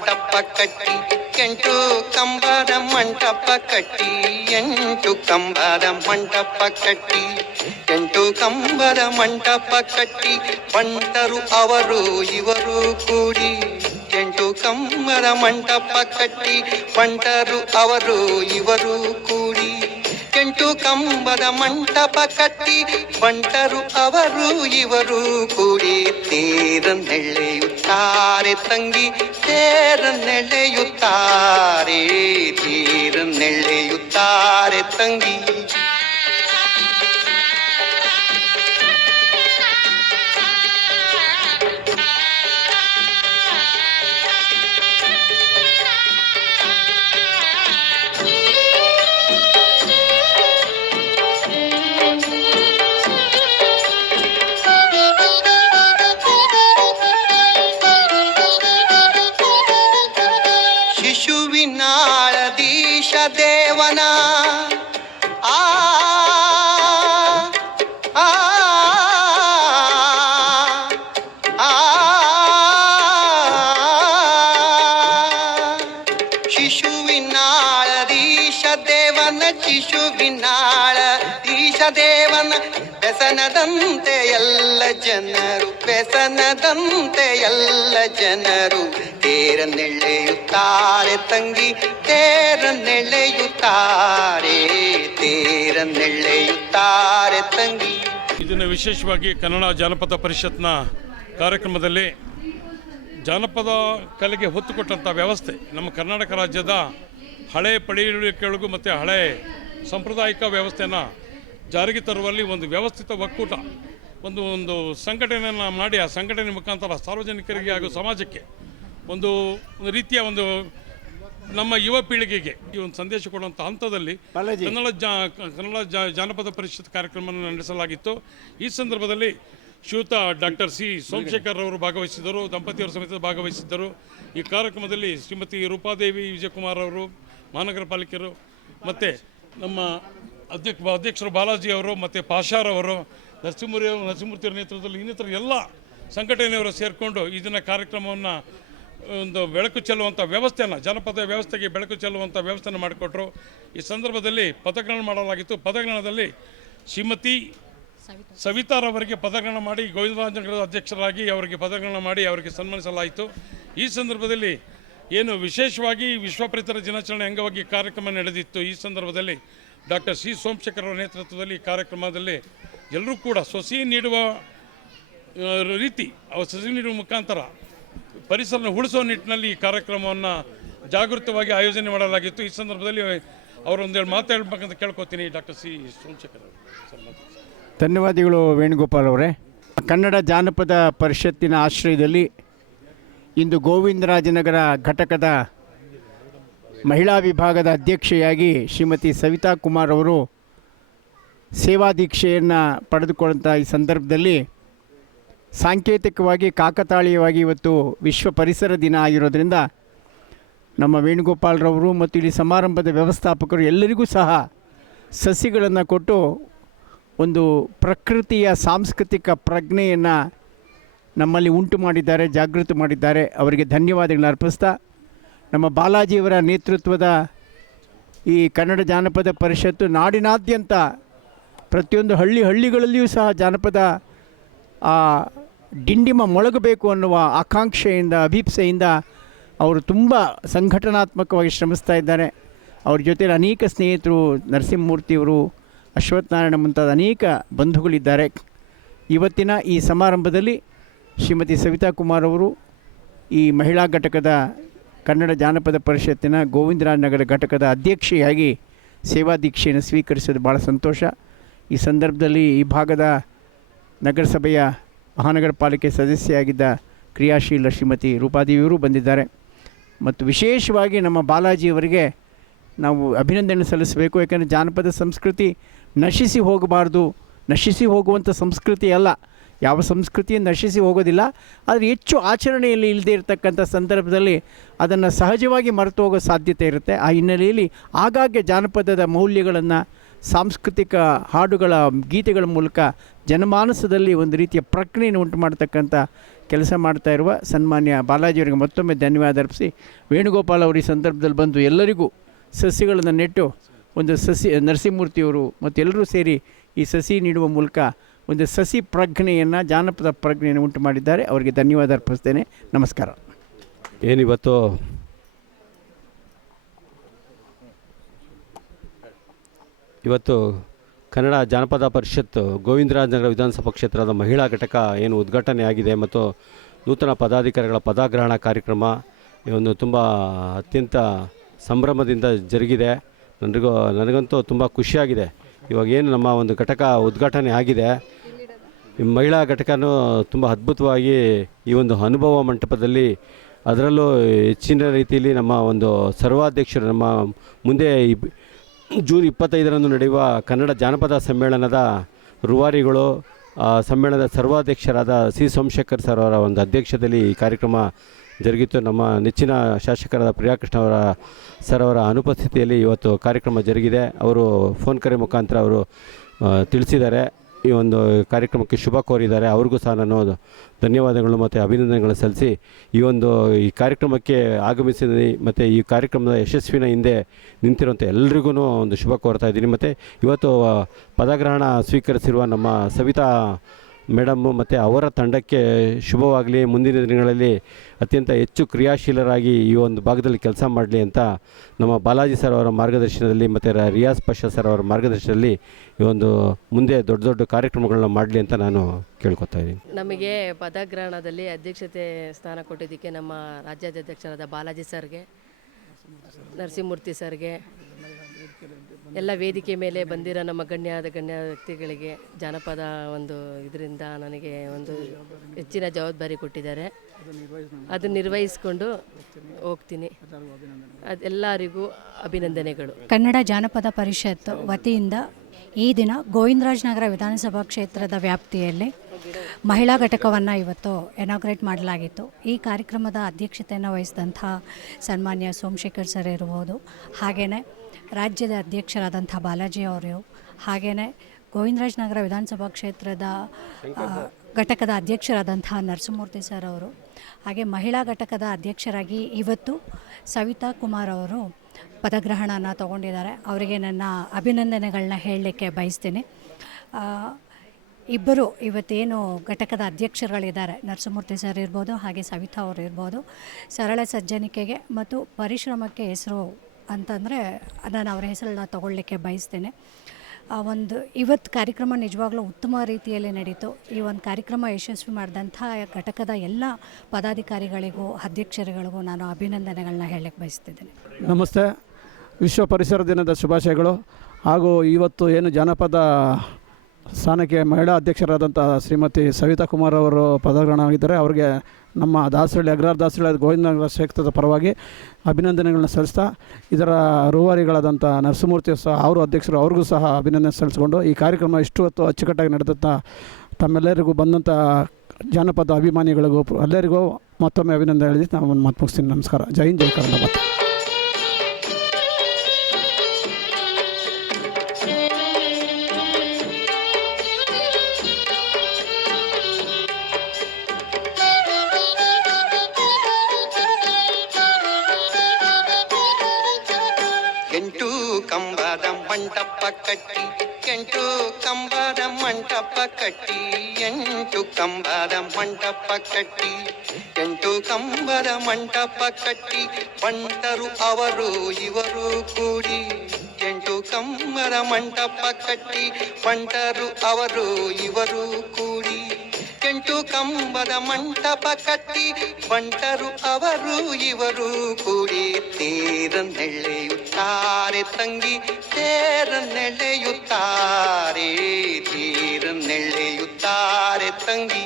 ಮಂಟಪ ಕಟ್ಟಿ 8 ಕಂಬದ ಮಂಟಪ ಕಟ್ಟಿ 8 ಕಂಬದ ಮಂಟಪ ಕಟ್ಟಿ 8 ಕಂಬದ ಮಂಟಪ ಕಟ್ಟಿ ಬಂಟರು ಅವರು ಇವರು ಕೂಡಿ 8 ಕಂಬದ ಮಂಟಪ ಕಟ್ಟಿ ಬಂಟರು ಅವರು ಇವರು ಕೂಡಿ 8 ಕಂಬದ ಮಂಟಪ ಕಟ್ಟಿ ಬಂಟರು ಅವರು ಇವರು ಕೂಡಿ ತೇರನ್ನೆಳೆಯುತ್ತಾರೆ ತಂಗಿ ತೇರನ್ನೆಳೆಯುತ್ತಾರೆ ತೇರನ್ನೆಳೆಯುತ್ತಾರೆ ತಂಗಿ. ಶಿಶುವಿನಾಳದೀಶ ದೇವನ ಆ ಆ ಆ ಶಿಶುವಿನಾಳದೀಶ ದೇವನ ಶಿಶುವಿನಾಳದೀಶ ದೇವನ ವ್ಯಸನದಂತೆ ಎಲ್ಲ ಜನರು ವ್ಯಸನದಂತೆ ಎಲ್ಲ ಜನರು ತೇರನ್ನೆಳೆಯುತ್ತಾರೆ ತಂಗಿ ತೇರನ್ನೆಳೆಯುತ್ತಾರೆ ತೇರನ್ನೆಳೆಯುತ್ತಾರೆ ತಂಗಿ. ಇದನ್ನು ವಿಶೇಷವಾಗಿ ಕನ್ನಡ ಜಾನಪದ ಪರಿಷತ್ನ ಕಾರ್ಯಕ್ರಮದಲ್ಲಿ ಜಾನಪದ ಕಲೆಗೆ ಹೊತ್ತು ಕೊಟ್ಟಂಥ ವ್ಯವಸ್ಥೆ ನಮ್ಮ ಕರ್ನಾಟಕ ರಾಜ್ಯದ ಹಳೆ ಪಳೆಯುಳಿಕೆಗಳಿಗೂ ಮತ್ತು ಹಳೆ ಸಾಂಪ್ರದಾಯಿಕ ವ್ಯವಸ್ಥೆಯನ್ನು ಜಾರಿಗೆ ತರುವಲ್ಲಿ ಒಂದು ವ್ಯವಸ್ಥಿತ ಒಕ್ಕೂಟ ಒಂದು ಸಂಘಟನೆಯನ್ನು ಮಾಡಿ ಆ ಸಂಘಟನೆ ಮುಖಾಂತರ ಸಾರ್ವಜನಿಕರಿಗೆ ಹಾಗೂ ಸಮಾಜಕ್ಕೆ ಒಂದು ರೀತಿಯ ಒಂದು ನಮ್ಮ ಯುವ ಪೀಳಿಗೆಗೆ ಈ ಒಂದು ಸಂದೇಶ ಕೊಡುವಂಥ ಹಂತದಲ್ಲಿ ಕನ್ನಡ ಜಾನಪದ ಪರಿಷತ್ ಕಾರ್ಯಕ್ರಮವನ್ನು ನಡೆಸಲಾಗಿತ್ತು. ಈ ಸಂದರ್ಭದಲ್ಲಿ ಶ್ರೀಯುತ ಡಾಕ್ಟರ್ ಸಿ ಸೋಮಶೇಖರ್ ಅವರು ಭಾಗವಹಿಸಿದ್ದರು, ದಂಪತಿಯವರ ಸಮೇತ ಭಾಗವಹಿಸಿದ್ದರು. ಈ ಕಾರ್ಯಕ್ರಮದಲ್ಲಿ ಶ್ರೀಮತಿ ರೂಪಾದೇವಿ ವಿಜಯಕುಮಾರ್ ಅವರು, ಮಹಾನಗರ ಪಾಲಿಕೆಯರು, ಮತ್ತು ನಮ್ಮ ಅಧ್ಯಕ್ಷರು ಬಾಲಾಜಿ ಅವರು, ಮತ್ತು ಪಾಷಾರವರು, ನರಸಿಂಹಮೂರ್ತಿಯವರ ನೇತೃತ್ವದಲ್ಲಿ ಇನ್ನಿತರ ಎಲ್ಲ ಸಂಘಟನೆಯವರು ಸೇರಿಕೊಂಡು ಇದನ್ನು ಕಾರ್ಯಕ್ರಮವನ್ನು ಒಂದು ಬೆಳಕು ಚೆಲ್ಲುವಂಥ ವ್ಯವಸ್ಥೆಯನ್ನು ಜಾನಪದ ವ್ಯವಸ್ಥೆಗೆ ಬೆಳಕು ಚೆಲ್ಲುವಂಥ ವ್ಯವಸ್ಥೆಯನ್ನು ಮಾಡಿಕೊಟ್ರು. ಈ ಸಂದರ್ಭದಲ್ಲಿ ಪದಗ್ರಹಣ ಮಾಡಲಾಗಿತ್ತು. ಪದಗ್ರಹಣದಲ್ಲಿ ಶ್ರೀಮತಿ ಸವಿತಾರವರಿಗೆ ಪದಗ್ರಹಣ ಮಾಡಿ ಗೋವಿಂದರಾಜನಗರದ ಅಧ್ಯಕ್ಷರಾಗಿ ಅವರಿಗೆ ಪದಗ್ರಹಣ ಮಾಡಿ ಅವರಿಗೆ ಸನ್ಮಾನಿಸಲಾಯಿತು. ಈ ಸಂದರ್ಭದಲ್ಲಿ ಏನು ವಿಶೇಷವಾಗಿ ವಿಶ್ವ ಪರಿಸರ ದಿನಾಚರಣೆ ಅಂಗವಾಗಿ ಕಾರ್ಯಕ್ರಮ ನಡೆದಿತ್ತು. ಈ ಸಂದರ್ಭದಲ್ಲಿ ಡಾಕ್ಟರ್ ಸಿ ಸೋಮಶೇಖರ್ ಅವರ ನೇತೃತ್ವದಲ್ಲಿ ಈ ಕಾರ್ಯಕ್ರಮದಲ್ಲಿ ಎಲ್ಲರೂ ಕೂಡ ಸಸಿ ನೀಡುವ ರೀತಿ ಸಸಿ ನೀಡುವ ಮುಖಾಂತರ ಪರಿಸರ ಉಳಿಸುವ ನಿಟ್ಟಿನಲ್ಲಿ ಈ ಕಾರ್ಯಕ್ರಮವನ್ನು ಜಾಗೃತವಾಗಿ ಆಯೋಜನೆ ಮಾಡಲಾಗಿತ್ತು. ಈ ಸಂದರ್ಭದಲ್ಲಿ ಅವರೊಂದೇಳು ಮಾತಾಡಬೇಕಂತ ಕೇಳ್ಕೊತೀನಿ. ಡಾಕ್ಟರ್ ಸಿ ಸೋಮಶೇಖರ್ ಅವರು. ಧನ್ಯವಾದಗಳು ವೇಣುಗೋಪಾಲ್ ಅವರೇ. ಕನ್ನಡ ಜಾನಪದ ಪರಿಷತ್ತಿನ ಆಶ್ರಯದಲ್ಲಿ ಇಂದು ಗೋವಿಂದರಾಜನಗರ ಘಟಕದ ಮಹಿಳಾ ವಿಭಾಗದ ಅಧ್ಯಕ್ಷೆಯಾಗಿ ಶ್ರೀಮತಿ ಸವಿತಾ ಕುಮಾರ್ ಅವರು ಸೇವಾ ದೀಕ್ಷೆಯನ್ನು ಪಡೆದುಕೊಂಡಂಥ ಈ ಸಂದರ್ಭದಲ್ಲಿ ಸಾಂಕೇತಿಕವಾಗಿ ಕಾಕತಾಳೀಯವಾಗಿ ಇವತ್ತು ವಿಶ್ವ ಪರಿಸರ ದಿನ ಆಗಿರೋದ್ರಿಂದ ನಮ್ಮ ವೇಣುಗೋಪಾಲ್ರವರು ಮತ್ತು ಇಲ್ಲಿ ಸಮಾರಂಭದ ವ್ಯವಸ್ಥಾಪಕರು ಎಲ್ಲರಿಗೂ ಸಹ ಸಸಿಗಳನ್ನು ಕೊಟ್ಟು ಒಂದು ಪ್ರಕೃತಿಯ ಸಾಂಸ್ಕೃತಿಕ ಪ್ರಜ್ಞೆಯನ್ನು ನಮ್ಮಲ್ಲಿ ಉಂಟು ಮಾಡಿದ್ದಾರೆ, ಜಾಗೃತಿ ಮಾಡಿದ್ದಾರೆ. ಅವರಿಗೆ ಧನ್ಯವಾದಗಳನ್ನು ಅರ್ಪಿಸ್ತಾ ನಮ್ಮ ಬಾಲಾಜಿಯವರ ನೇತೃತ್ವದ ಈ ಕನ್ನಡ ಜಾನಪದ ಪರಿಷತ್ತು ನಾಡಿನಾದ್ಯಂತ ಪ್ರತಿಯೊಂದು ಹಳ್ಳಿಗಳಲ್ಲಿಯೂ ಸಹ ಜಾನಪದ ಡಿಂಡಿಮ ಮೊಳಗಬೇಕು ಅನ್ನುವ ಆಕಾಂಕ್ಷೆಯಿಂದ ಅಭೀಪ್ಸೆಯಿಂದ ಅವರು ತುಂಬ ಸಂಘಟನಾತ್ಮಕವಾಗಿ ಶ್ರಮಿಸ್ತಾ ಇದ್ದಾರೆ. ಅವ್ರ ಜೊತೆಲಿ ಅನೇಕ ಸ್ನೇಹಿತರು, ನರಸಿಂಹಮೂರ್ತಿಯವರು, ಅಶ್ವತ್ಥನಾರಾಯಣ ಮುಂತಾದ ಅನೇಕ ಬಂಧುಗಳಿದ್ದಾರೆ. ಇವತ್ತಿನ ಈ ಸಮಾರಂಭದಲ್ಲಿ ಶ್ರೀಮತಿ ಸವಿತಾ ಕುಮಾರ್ ಅವರು ಈ ಮಹಿಳಾ ಘಟಕದ ಕನ್ನಡ ಜಾನಪದ ಪರಿಷತ್ತಿನ ಗೋವಿಂದರಾಜನಗರ ಘಟಕದ ಅಧ್ಯಕ್ಷೆಯಾಗಿ ಸೇವಾ ದೀಕ್ಷೆಯನ್ನು ಸ್ವೀಕರಿಸೋದು ಭಾಳ ಸಂತೋಷ. ಈ ಸಂದರ್ಭದಲ್ಲಿ ಈ ಭಾಗದ ನಗರಸಭೆಯ ಮಹಾನಗರ ಪಾಲಿಕೆ ಸದಸ್ಯೆಯಾಗಿದ್ದ ಕ್ರಿಯಾಶೀಲ ಶ್ರೀಮತಿ ರೂಪಾದೇವಿಯವರು ಬಂದಿದ್ದಾರೆ. ಮತ್ತು ವಿಶೇಷವಾಗಿ ನಮ್ಮ ಬಾಲಾಜಿಯವರಿಗೆ ನಾವು ಅಭಿನಂದನೆ ಸಲ್ಲಿಸಬೇಕು. ಯಾಕೆಂದರೆ ಜಾನಪದ ಸಂಸ್ಕೃತಿ ನಶಿಸಿ ಹೋಗಬಾರ್ದು, ನಶಿಸಿ ಹೋಗುವಂಥ ಸಂಸ್ಕೃತಿ ಅಲ್ಲ. ಯಾವ ಸಂಸ್ಕೃತಿಯನ್ನು ನಶಿಸಿ ಹೋಗೋದಿಲ್ಲ, ಆದರೆ ಹೆಚ್ಚು ಆಚರಣೆಯಲ್ಲಿ ಇಲ್ಲದೇ ಇರತಕ್ಕಂಥ ಸಂದರ್ಭದಲ್ಲಿ ಅದನ್ನು ಸಹಜವಾಗಿ ಮರೆತು ಹೋಗೋ ಸಾಧ್ಯತೆ ಇರುತ್ತೆ. ಆ ಹಿನ್ನೆಲೆಯಲ್ಲಿ ಆಗಾಗ್ಗೆ ಜಾನಪದದ ಮೌಲ್ಯಗಳನ್ನು ಸಾಂಸ್ಕೃತಿಕ ಹಾಡುಗಳ ಗೀತೆಗಳ ಮೂಲಕ ಜನಮಾನಸದಲ್ಲಿ ಒಂದು ರೀತಿಯ ಪ್ರಜ್ಞೆಯನ್ನು ಉಂಟು ಮಾಡ್ತಕ್ಕಂಥ ಕೆಲಸ ಮಾಡ್ತಾ ಇರುವ ಸನ್ಮಾನ್ಯ ಬಾಲಾಜಿಯವರಿಗೆ ಮತ್ತೊಮ್ಮೆ ಧನ್ಯವಾದ ಅರ್ಪಿಸಿ, ವೇಣುಗೋಪಾಲ್ ಅವರು ಈ ಸಂದರ್ಭದಲ್ಲಿ ಬಂದು ಎಲ್ಲರಿಗೂ ಸಸಿಗಳನ್ನು ನೆಟ್ಟು ಒಂದು ನರಸಿಂಹಮೂರ್ತಿಯವರು ಮತ್ತು ಎಲ್ಲರೂ ಸೇರಿ ಈ ಸಸಿ ನೀಡುವ ಮೂಲಕ ಒಂದು ಸಸಿ ಪ್ರಜ್ಞೆಯನ್ನು, ಜಾನಪದ ಪ್ರಜ್ಞೆಯನ್ನು ಉಂಟು ಮಾಡಿದ್ದಾರೆ. ಅವರಿಗೆ ಧನ್ಯವಾದ ಅರ್ಪಿಸ್ತೇನೆ. ನಮಸ್ಕಾರ. ಇವತ್ತು ಕನ್ನಡ ಜಾನಪದ ಪರಿಷತ್ ಗೋವಿಂದರಾಜನಗರ ವಿಧಾನಸಭಾ ಕ್ಷೇತ್ರದ ಮಹಿಳಾ ಘಟಕ ಏನು ಉದ್ಘಾಟನೆ ಆಗಿದೆ ಮತ್ತು ನೂತನ ಪದಾಧಿಕಾರಿಗಳ ಪದಗ್ರಹಣ ಕಾರ್ಯಕ್ರಮ ಒಂದು ತುಂಬ ಅತ್ಯಂತ ಸಂಭ್ರಮದಿಂದ ಜರುಗಿದೆ. ನನಗಂತೂ ತುಂಬ ಖುಷಿಯಾಗಿದೆ. ಇವಾಗ ಏನು ನಮ್ಮ ಒಂದು ಘಟಕ ಉದ್ಘಾಟನೆ ಆಗಿದೆ, ಈ ಮಹಿಳಾ ಘಟಕನೂ ತುಂಬ ಅದ್ಭುತವಾಗಿ ಈ ಒಂದು ಅನುಭವ ಮಂಟಪದಲ್ಲಿ, ಅದರಲ್ಲೂ ಹೆಚ್ಚಿನ ರೀತಿಯಲ್ಲಿ ನಮ್ಮ ಒಂದು ಸರ್ವಾಧ್ಯಕ್ಷರು ನಮ್ಮ ಮುಂದೆ ಜೂನ್ 25ರಂದು ನಡೆಯುವ ಕನ್ನಡ ಜಾನಪದ ಸಮ್ಮೇಳನದ ರೂವಾರಿಗಳು, ಸಮ್ಮೇಳನದ ಸರ್ವಾಧ್ಯಕ್ಷರಾದ ಸಿ ಸೋಮಶೇಖರ್ ಸರ್ ಅವರ ಒಂದು ಅಧ್ಯಕ್ಷತೆಯಲ್ಲಿ ಈ ಕಾರ್ಯಕ್ರಮ ಜರುಗಿತ್ತು. ನಮ್ಮ ನೆಚ್ಚಿನ ಶಾಸಕರಾದ ಪ್ರಿಯಾಕೃಷ್ಣ ಸರ್ ಅವರ ಅನುಪಸ್ಥಿತಿಯಲ್ಲಿ ಇವತ್ತು ಕಾರ್ಯಕ್ರಮ ಜರುಗಿದೆ. ಅವರು ಫೋನ್ ಕರೆ ಮುಖಾಂತರ ಅವರು ತಿಳಿಸಿದ್ದಾರೆ, ಈ ಒಂದು ಕಾರ್ಯಕ್ರಮಕ್ಕೆ ಶುಭ ಕೋರಿದ್ದಾರೆ. ಅವ್ರಿಗೂ ಸಹ ನಾನು ಧನ್ಯವಾದಗಳು ಮತ್ತು ಅಭಿನಂದನೆಗಳು ಸಲ್ಲಿಸಿ ಈ ಕಾರ್ಯಕ್ರಮಕ್ಕೆ ಆಗಮಿಸಿದ್ದೀನಿ ಮತ್ತು ಈ ಕಾರ್ಯಕ್ರಮದ ಯಶಸ್ವಿನ ಹಿಂದೆ ನಿಂತಿರುವಂಥ ಎಲ್ರಿಗೂ ಒಂದು ಶುಭ ಕೋರ್ತಾ ಇದ್ದೀನಿ. ಮತ್ತು ಇವತ್ತು ಪದಗ್ರಹಣ ಸ್ವೀಕರಿಸಿರುವ ನಮ್ಮ ಸವಿತಾ ಮೇಡಮ್ಮು ಮತ್ತು ಅವರ ತಂಡಕ್ಕೆ ಶುಭವಾಗಲಿ, ಮುಂದಿನ ದಿನಗಳಲ್ಲಿ ಅತ್ಯಂತ ಹೆಚ್ಚು ಕ್ರಿಯಾಶೀಲರಾಗಿ ಈ ಒಂದು ಭಾಗದಲ್ಲಿ ಕೆಲಸ ಮಾಡಲಿ ಅಂತ ನಮ್ಮ ಬಾಲಾಜಿ ಸರ್ ಅವರ ಮಾರ್ಗದರ್ಶನದಲ್ಲಿ ಮತ್ತು ರಿಯಾಜ್ ಪಾಷಾ ಸರ್ ಅವರ ಮಾರ್ಗದರ್ಶನದಲ್ಲಿ ಮುಂದೆ ದೊಡ್ಡ ದೊಡ್ಡ ಕಾರ್ಯಕ್ರಮಗಳನ್ನ ಮಾಡಲಿ ಅಂತ ನಾನು ಕೇಳ್ಕೊತಾ ಇದ್ದೀನಿ. ನಮಗೆ ಪದಗ್ರಹಣದಲ್ಲಿ ಅಧ್ಯಕ್ಷತೆ ಸ್ಥಾನ ಕೊಟ್ಟಿದ್ದಕ್ಕೆ ನಮ್ಮ ರಾಜ್ಯಾಧ್ಯಕ್ಷರಾದ ಬಾಲಾಜಿ ಸರ್ಗೆ, ನರಸಿಂಹಮೂರ್ತಿ ಸರ್ಗೆ, ಎಲ್ಲ ವೇದಿಕೆ ಮೇಲೆ ಬಂದಿರೋ ನಮ್ಮ ಗಣ್ಯ ವ್ಯಕ್ತಿಗಳಿಗೆ ಜಾನಪದ ಒಂದು ಇದರಿಂದ ನನಗೆ ಒಂದು ಹೆಚ್ಚಿನ ಜವಾಬ್ದಾರಿ ಕೊಟ್ಟಿದ್ದಾರೆ. ಅದನ್ನು ನಿರ್ವಹಿಸಿಕೊಂಡು ಹೋಗ್ತೀನಿ. ಅದೆಲ್ಲರಿಗೂ ಅಭಿನಂದನೆಗಳು. ಕನ್ನಡ ಜಾನಪದ ಪರಿಷತ್ ವತಿಯಿಂದ ಈ ದಿನ ಗೋವಿಂದರಾಜನಗರ ವಿಧಾನಸಭಾ ಕ್ಷೇತ್ರದ ವ್ಯಾಪ್ತಿಯಲ್ಲಿ ಮಹಿಳಾ ಘಟಕವನ್ನು ಇವತ್ತು ಇನಾಗ್ರೇಟ್ ಮಾಡಲಾಗಿತ್ತು. ಈ ಕಾರ್ಯಕ್ರಮದ ಅಧ್ಯಕ್ಷತೆಯನ್ನು ವಹಿಸಿದಂಥ ಸನ್ಮಾನ್ಯ ಸೋಮಶೇಖರ್ ಸರ್ ಇರ್ಬೋದು, ಹಾಗೆಯೇ ರಾಜ್ಯದ ಅಧ್ಯಕ್ಷರಾದಂಥ ಬಾಲಾಜಿ ಅವರು, ಹಾಗೆಯೇ ಗೋವಿಂದರಾಜನಗರ ವಿಧಾನಸಭಾ ಕ್ಷೇತ್ರದ ಘಟಕದ ಅಧ್ಯಕ್ಷರಾದಂಥ ನರಸಿಂಹಮೂರ್ತಿ ಸರ್ ಅವರು, ಹಾಗೆ ಮಹಿಳಾ ಘಟಕದ ಅಧ್ಯಕ್ಷರಾಗಿ ಇವತ್ತು ಸವಿತಾ ಕುಮಾರ್ ಅವರು ಪದಗ್ರಹಣನ ತಗೊಂಡಿದ್ದಾರೆ. ಅವರಿಗೆ ನನ್ನ ಅಭಿನಂದನೆಗಳನ್ನ ಹೇಳಲಿಕ್ಕೆ ಬಯಸ್ತೀನಿ. ಇಬ್ಬರು ಇವತ್ತೇನು ಘಟಕದ ಅಧ್ಯಕ್ಷರುಗಳಿದ್ದಾರೆ, ನರಸಿಂಹಮೂರ್ತಿ ಸರ್ ಇರ್ಬೋದು, ಹಾಗೆ ಸವಿತಾ ಅವರು ಇರ್ಬೋದು, ಸರಳ ಸಜ್ಜನಿಕೆಗೆ ಮತ್ತು ಪರಿಶ್ರಮಕ್ಕೆ ಹೆಸರು ಅಂತಂದರೆ ನಾನು ಅವರ ಹೆಸರನ್ನ ತಗೊಳ್ಳಿಕ್ಕೆ ಬಯಸ್ತೇನೆ. ಇವತ್ತು ಕಾರ್ಯಕ್ರಮ ನಿಜವಾಗ್ಲೂ ಉತ್ತಮ ರೀತಿಯಲ್ಲಿ ನಡೀತು. ಈ ಒಂದು ಕಾರ್ಯಕ್ರಮ ಯಶಸ್ವಿ ಮಾಡಿದಂಥ ಘಟಕದ ಎಲ್ಲ ಪದಾಧಿಕಾರಿಗಳಿಗೂ ಅಧ್ಯಕ್ಷರುಗಳಿಗೂ ನಾನು ಅಭಿನಂದನೆಗಳನ್ನ ಹೇಳಕ್ಕೆ ಬಯಸ್ತಿದ್ದೀನಿ. ನಮಸ್ತೆ. ವಿಶ್ವ ಪರಿಸರ ದಿನದ ಶುಭಾಶಯಗಳು. ಹಾಗೂ ಇವತ್ತು ಏನು ಜಾನಪದ ಸ್ಥಾನಕ್ಕೆ ಮಹಿಳಾ ಅಧ್ಯಕ್ಷರಾದಂಥ ಶ್ರೀಮತಿ ಸವಿತಾ ಕುಮಾರ್ ಅವರು ಪದಗ್ರಹಣ ಆಗಿದ್ದಾರೆ. ಅವರಿಗೆ ನಮ್ಮ ದಾಸರಳ್ಳಿ ಅಗ್ರಹಾರ ದಾಸರಳ್ಳಿ ಗೋವಿಂದನಗರ ಕ್ಷೇತ್ರದ ಪರವಾಗಿ ಅಭಿನಂದನೆಗಳನ್ನ ಸಲ್ಲಿಸ್ತಾ, ಇದರ ರೂವಾರಿಗಳಾದಂಥ ನರಸಿಂಹಮೂರ್ತಿ ಸಹ ಅವರು ಅಧ್ಯಕ್ಷರು, ಅವ್ರಿಗೂ ಸಹ ಅಭಿನಂದನೆ ಸಲ್ಲಿಸ್ಕೊಂಡು ಈ ಕಾರ್ಯಕ್ರಮ ಇಷ್ಟು ಹೊತ್ತು ಅಚ್ಚುಕಟ್ಟಾಗಿ ನಡೆದಂಥ ತಮ್ಮೆಲ್ಲರಿಗೂ ಬಂದಂಥ ಜಾನಪದ ಅಭಿಮಾನಿಗಳಿಗೂ ಎಲ್ಲರಿಗೂ ಮತ್ತೊಮ್ಮೆ ಅಭಿನಂದನೆ ಹೇಳಿದ್ದು ನಾನು ಒಂದು ಮಾತು ಮುಗಿಸ್ತೀನಿ. ನಮಸ್ಕಾರ. ಜೈ ಹಿಂದ್, ಜೈ ಕನ್ನಡ. ಮಾತು ಮಂಟಪ ಕಟ್ಟಿ, 8 ಕಂಬದ ಮಂಟಪ ಕಟ್ಟಿ, 8 ಕಂಬದ ಮಂಟಪ ಕಟ್ಟಿ, 8 ಕಂಬದ ಮಂಟಪ ಕಟ್ಟಿ, ಬಂಟರು ಅವರು ಇವರು ಕೂಡಿ, 8 ಕಂಬದ ಮಂಟಪ ಕಟ್ಟಿ, ಬಂಟರು ಅವರು ಇವರು ಕೂಡಿ, 8 ಕಂಬದ ಮಂಟಪ ಕಟ್ಟಿ, ಬಂಟರು ಅವರು ಇವರು ಕೂಡಿ, ತೇರನ್ನೆಳೆಯುತ್ತಾರೆ ತಂಗಿ, ತೇರನ್ನೆಳೆಯುತ್ತಾರೆ, ತೇರನ್ನೆಳೆಯುತ್ತಾರೆ ತಂಗಿ.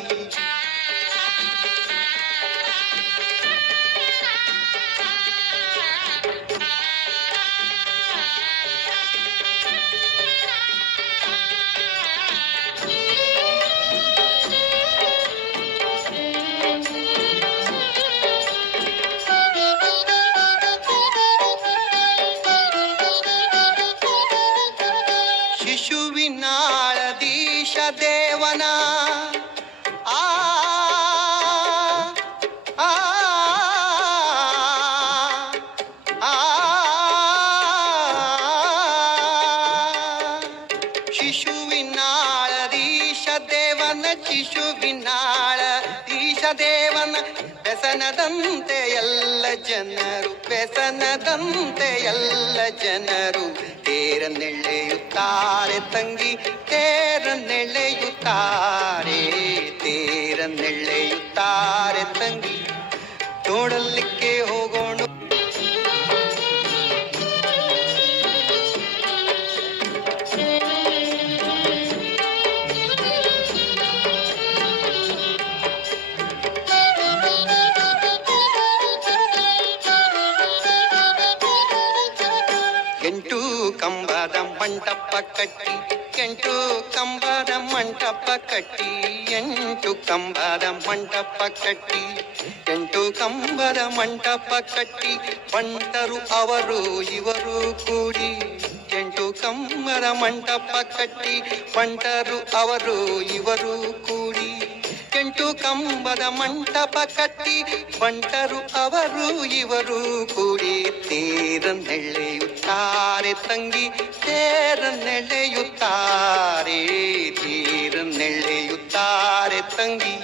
ಶಿಶುವಿನಾಳದೀಶ ದೇವನ ಆ ಶಿಶುವಿನಾಳ ಈಶದೇವನ ವ್ಯಸನದಂತೆ ಎಲ್ಲ ಜನರು ವ್ಯಸನದಂತೆ ಎಲ್ಲ ಜನರು ತೇರನ್ನೆಳೆಯುತ್ತಾರೆ ತಂಗಿ ತೇರನ್ನೆಳೆಯುತ್ತಾರೆ ತೇರನ್ನೆಳೆಯುತ್ತಾರೆ ತಂಗಿ ನೋಡಲಿಕ್ಕೆ ಹೋಗೋಣ. ಎಂಟು ಕಂಬದ ಮಂಟಪ ಕಟ್ಟಿ ಎಂಟು ಕಂಬದ ಮಂಟಪ ಕಟ್ಟಿ ಎಂಟು ಕಂಬದ ಮಂಟಪ ಕಟ್ಟಿ ಎಂಟು ಕಂಬದ ಮಂಟಪ ಕಟ್ಟಿ ಬಂಟರು ಅವರು ಇವರು ಕೂಡಿ ಎಂಟು ಕಂಬದ ಮಂಟಪ ಕಟ್ಟಿ ಬಂಟರು ಅವರು ಇವರು ಕೂಡಿ ಎಂಟು ಕಂಬದ ಮಂಟಪ ಕಟ್ಟಿ ಬಂಟರು ಅವರು ಇವರು ಕೂಡಿ ತೇರನ್ನೆಳೆಯುತ್ತಾರೆ ತಂಗಿ ತೇರನ್ನೆಳೆಯುತ್ತಾರೆ ತೇರನ್ನೆಳೆಯುತ್ತಾರೆ ತಂಗಿ.